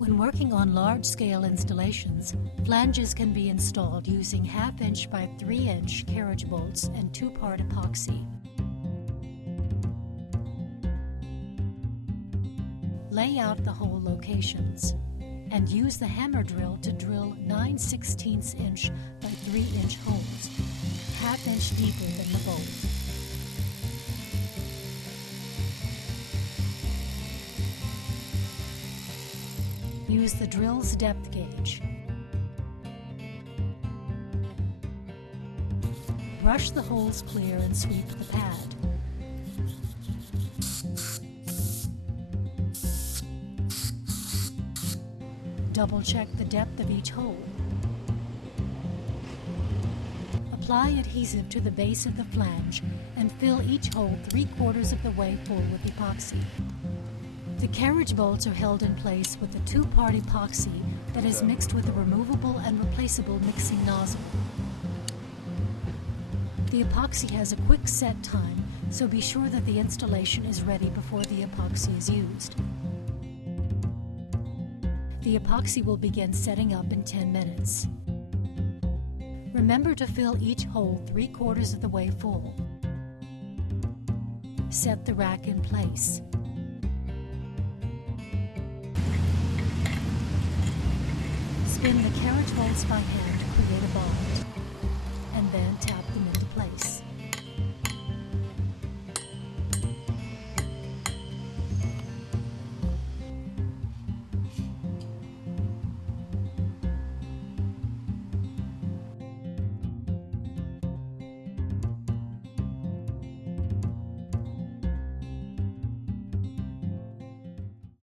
When working on large-scale installations, flanges can be installed using 1/2 inch by 3 inch carriage bolts and 2-part epoxy. Lay out the hole locations and use the hammer drill to drill 9/16 inch by 3 inch holes, 1/2 inch deeper than the bolt. Use the drill's depth gauge. Brush the holes clear and sweep the pad. Double-check the depth of each hole. Apply adhesive to the base of the flange and fill each hole 3/4 of the way full with epoxy. The carriage bolts are held in place with a 2-part epoxy that is mixed with a removable and replaceable mixing nozzle. The epoxy has a quick set time, so be sure that the installation is ready before the epoxy is used. The epoxy will begin setting up in 10 minutes. Remember to fill each hole 3/4 of the way full. Set the rack in place. Spin the carriage bolts by hand to create a bond, and then tap them into place.